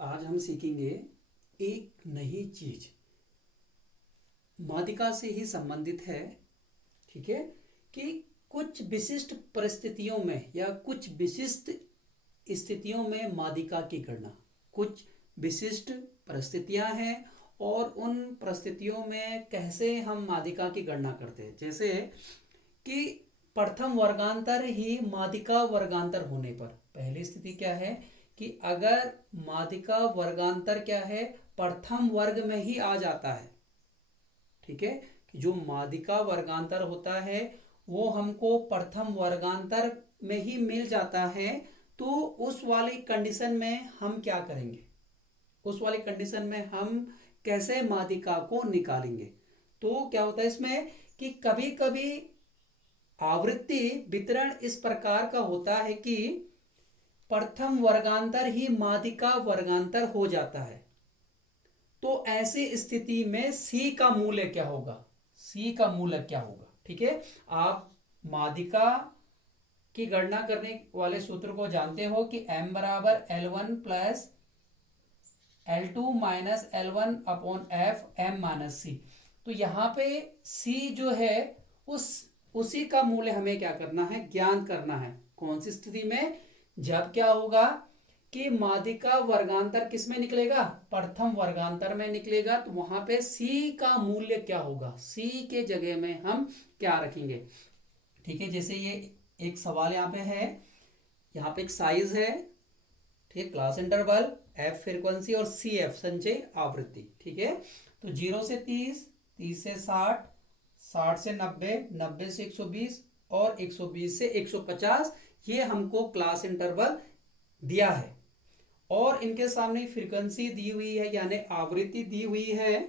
आज हम सीखेंगे एक नई चीज, माध्यिका से ही संबंधित है। ठीक है कि कुछ विशिष्ट परिस्थितियों में या कुछ विशिष्ट स्थितियों में माध्यिका की गणना, कुछ विशिष्ट परिस्थितियां हैं और उन परिस्थितियों में कैसे हम माध्यिका की गणना करते हैं। जैसे कि प्रथम वर्गांतर ही माध्यिका वर्गांतर होने पर पहली स्थिति क्या है कि अगर माध्यिका वर्गांतर क्या है, प्रथम वर्ग में ही आ जाता है। ठीक है कि जो माध्यिका वर्गांतर होता है वो हमको प्रथम वर्गांतर में ही मिल जाता है, तो उस वाली कंडीशन में हम क्या करेंगे, उस वाली कंडीशन में हम कैसे माध्यिका को निकालेंगे। तो क्या होता है इसमें कि कभी कभी आवृत्ति वितरण इस प्रकार का होता है कि प्रथम वर्गांतर ही माध्यिका वर्गांतर हो जाता है। तो ऐसी स्थिति में C का मूल्य क्या होगा, C का मूल्य क्या होगा। ठीक है, आप माध्यिका की गणना करने वाले सूत्र को जानते हो कि m बराबर L1 plus L2 minus L1 upon F m minus C। तो यहाँ पे C जो है उसी का मूल्य हमें क्या करना है, ज्ञात करना है। कौन सी स्थिति में, जब क्या होगा कि माध्यिका वर्गांतर किस में निकलेगा, प्रथम वर्गांतर में निकलेगा। तो वहां पे C का मूल्य क्या होगा, C के जगह में हम क्या रखेंगे। ठीक है, जैसे ये एक सवाल यहाँ पे है, यहाँ पे एक साइज है, ठीक, क्लास इंटरवल, F फ्रीक्वेंसी और CF संचय आवृत्ति। ठीक है, तो 0 से 30, 30 से 60, 60 से 90, 90 से 120 और 120 से 150 ये हमको क्लास इंटरवल दिया है और इनके सामने फ्रीक्वेंसी दी हुई है यानी आवृत्ति दी हुई है।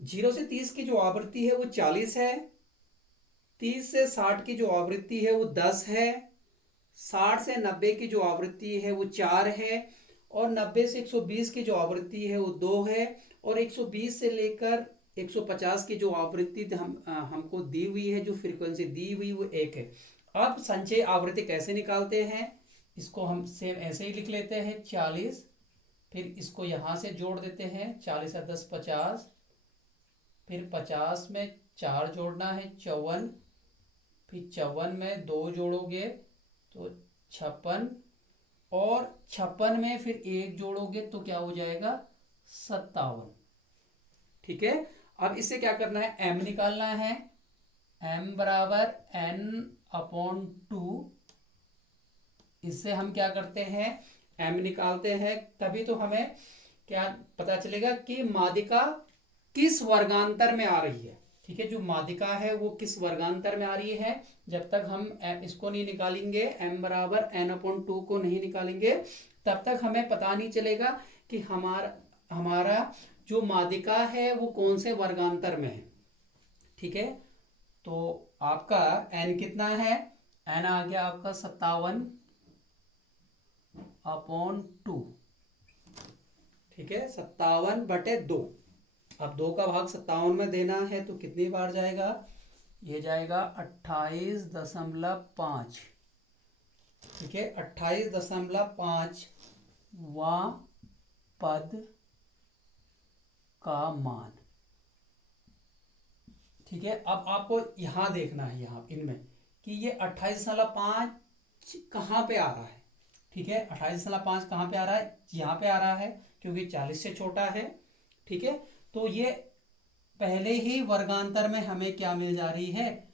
0 से 30 की जो आवृत्ति है वो 40 है, 30 से 60 की जो आवृत्ति है वो 10 है, 60 से 90 की जो आवृत्ति है वो 4 है और 90 से 120 की जो आवृत्ति है वो 2 है और 120 से लेकर 150 की जो आवृत्ति हमको दी हुई है, जो फ्रीक्वेंसी दी हुई वो 1 है। अब संचय आवृत्ति कैसे निकालते हैं, इसको हम सेम ऐसे ही लिख लेते हैं 40, फिर इसको यहाँ से जोड़ देते हैं 40 और 10 50, फिर 50 में 4 जोड़ना है 54, फिर 54 में 2 जोड़ोगे तो 56 और 56 में फिर 1 जोड़ोगे तो क्या हो जाएगा 57। ठीक है, अब इससे क्या करना है, m निकालना है, m बराबर n अपॉन 2। इससे हम क्या करते हैं, m निकालते हैं, तभी तो हमें क्या पता चलेगा कि माध्यिका किस वर्गांतर में आ रही है। ठीक है, जो माध्यिका है वो किस वर्गांतर में आ रही है। जब तक हम इसको नहीं निकालेंगे, m बराबर n अपॉन 2 को नहीं निकालेंगे, तब तक हमें पता नहीं चलेगा कि हमारा जो माध्यिका है वो कौन से वर्गांतर में है। ठीक है, तो आपका n कितना है, n आ गया आपका 57 अपॉन 2। ठीक है, 57/2। अब 2 का भाग 57 में देना है तो कितनी बार जाएगा, ये जाएगा 28.5। ठीक है, 28.5 पद का मान। ठीक है, अब आपको यहां देखना है, यहाँ इनमें कि ये 28.5 कहाँ पे आ रहा है। ठीक है, 28.5 कहाँ पे आ रहा है, यहाँ पे आ रहा है क्योंकि 40 से छोटा है। ठीक है, तो ये पहले ही वर्गांतर में हमें क्या मिल जा रही है,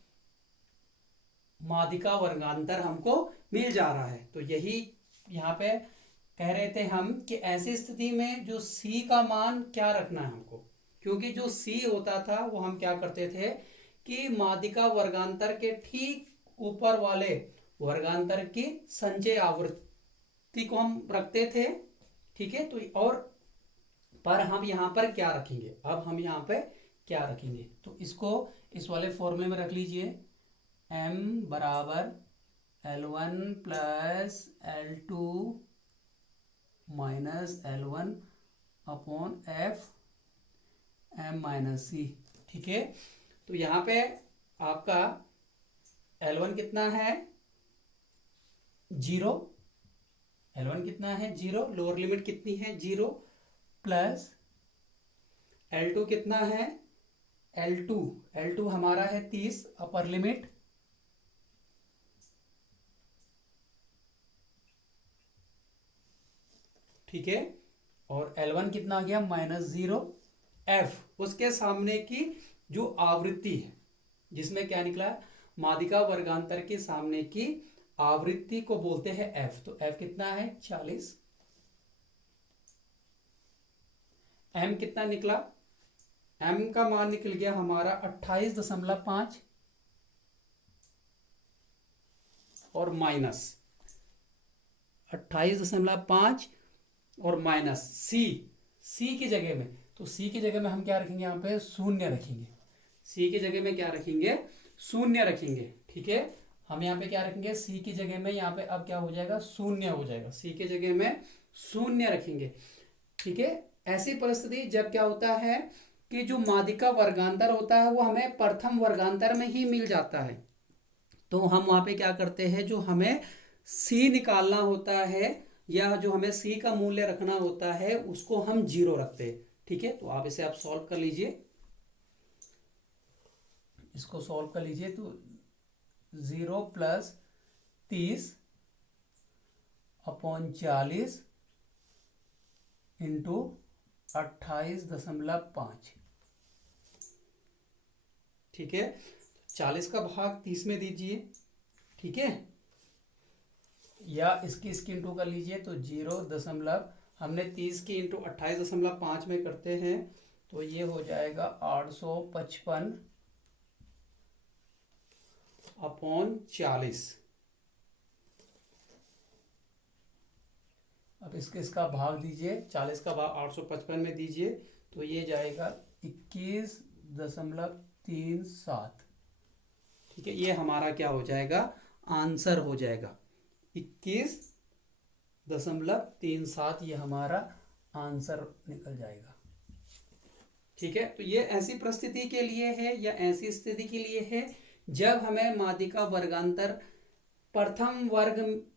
माध्यिका वर्गांतर हमको मिल जा रहा है। तो यही यहाँ पे कह रहे थे हम कि ऐसी स्थिति में जो C का मान क्या रखना है हमको, क्योंकि जो C होता था वो हम क्या करते थे कि माध्यिका वर्गांतर के ठीक ऊपर वाले वर्गांतर की संचय आवृत्ति को हम रखते थे। ठीक है, तो और पर हम यहाँ पर क्या रखेंगे, अब हम यहाँ पे क्या रखेंगे, तो इसको इस वाले फॉर्मूले में रख लीजिए, m बराबर L1 plus L2 minus L1 upon F m minus C। ठीक है, तो यहाँ पे आपका L1 कितना है 0, L1 कितना है 0, लोअर लिमिट कितनी है 0, प्लस L2 कितना है L2 हमारा है 30, अपर लिमिट ठीक है, और L1 कितना आ गया -0, F उसके सामने की जो आवृत्ति है जिसमें क्या निकला, मादिका वर्गांतर के सामने की आवृत्ति को बोलते हैं F, तो F कितना है 40, M कितना निकला, M का मान निकल गया हमारा 28.5 और माइनस 28.5 और माइनस C की जगह में, तो C की जगह में हम क्या रखेंगे, यहाँ पे शून्य रखेंगे, C की जगह में क्या रखेंगे, शून्य रखेंगे। ठीक है, हम यहाँ पे क्या रखेंगे, C की जगह में यहाँ पे अब क्या हो जाएगा, शून्य हो जाएगा, C की जगह में शून्य रखेंगे। ठीक है, ऐसी परिस्थिति जब क्या होता है कि जो मादिका वर्गांतर होता है वो हमें प्रथम वर्गांतर में ही मिल जाता है, तो हम वहाँ पे क्या करते हैं, जो हमें C निकालना होता है या जो हमें C का मूल्य रखना होता है उसको हम 0 रखते हैं। ठीक है, तो आप इसे आप सॉल्व कर लीजिए, इसको सॉल्व कर लीजिए, तो 0 + 30/40 इंटू 28.5। ठीक है, 40 का भाग 30 में दीजिए। ठीक है, या इसकी इंटू कर लीजिए, तो 0 हमने 30 की इंटू 28.5 में करते हैं तो ये हो जाएगा 855/40। अब इसका भाग दीजिए, 40 का भाग 855 में दीजिए, तो ये जाएगा 21.37। ठीक है, ये हमारा क्या हो जाएगा, आंसर हो जाएगा 21.37, ये हमारा आंसर निकल जाएगा। ठीक है, तो ये ऐसी परिस्थिति के लिए है या ऐसी स्थिति के लिए है जब हमें मादिका वर्गांतर प्रथम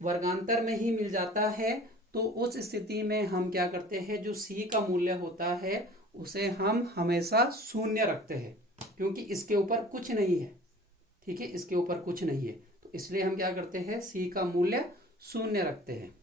वर्गांतर में ही मिल जाता है, तो उस स्थिति में हम क्या करते हैं, जो C का मूल्य होता है उसे हम हमेशा शून्य रखते हैं, क्योंकि इसके ऊपर कुछ नहीं है। ठीक है, इसके ऊपर कुछ नहीं है, तो इसलिए हम क्या करते हैं, C का मूल्य शून्य रखते हैं।